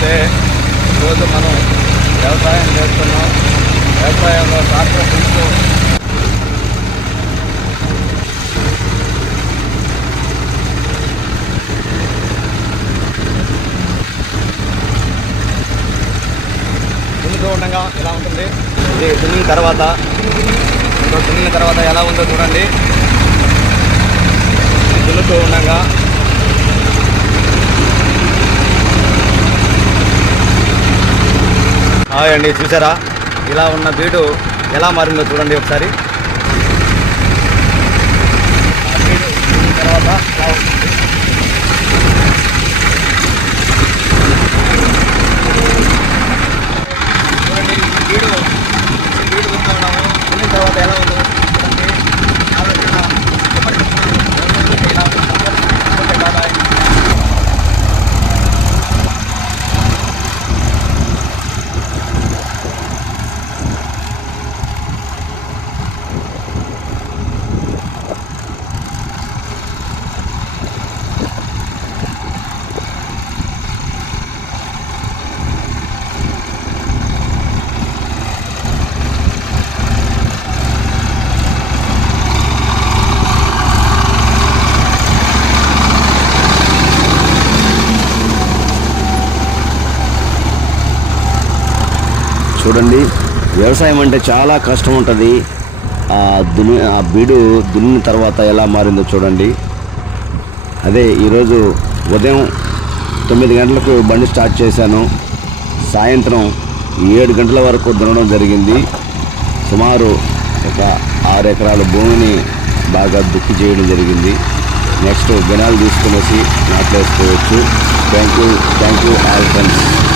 నమస్తే. ఈరోజు మనం వ్యవసాయం చేస్తున్నాం. వ్యవసాయంలో ట్రాక్టర్ తీసుకు దున్నుతూ ఉండగా ఎలా ఉంటుంది, ఇది దున్నిన తర్వాత ఎలా ఉందో చూడండి. దున్నుతూ ఉండగా అండి, చూసారా ఇలా ఉన్న బీడు ఎలా మారిందో చూడండి ఒకసారి. బీడు తర్వాత ఎలా ఉంటుంది. చూడండి బీడు చూస్తున్నాము. దున్నిన తర్వాత ఎలా ఉందో చూడండి. చూడండి, వ్యవసాయం అంటే చాలా కష్టం ఉంటుంది. ఆ బీడు దున్నిన తర్వాత ఎలా మారిందో చూడండి. అదే ఈరోజు ఉదయం 9 గంటలకు బండి స్టార్ట్ చేశాను. సాయంత్రం 7 గంటల వరకు దున్నడం జరిగింది. సుమారు ఒక 6 ఎకరాల భూమిని బాగా దుక్కి చేయడం జరిగింది. నెక్స్ట్ గనాలు తీసుకునేసి నాట్లేసుకోవచ్చు. Thank you all friends.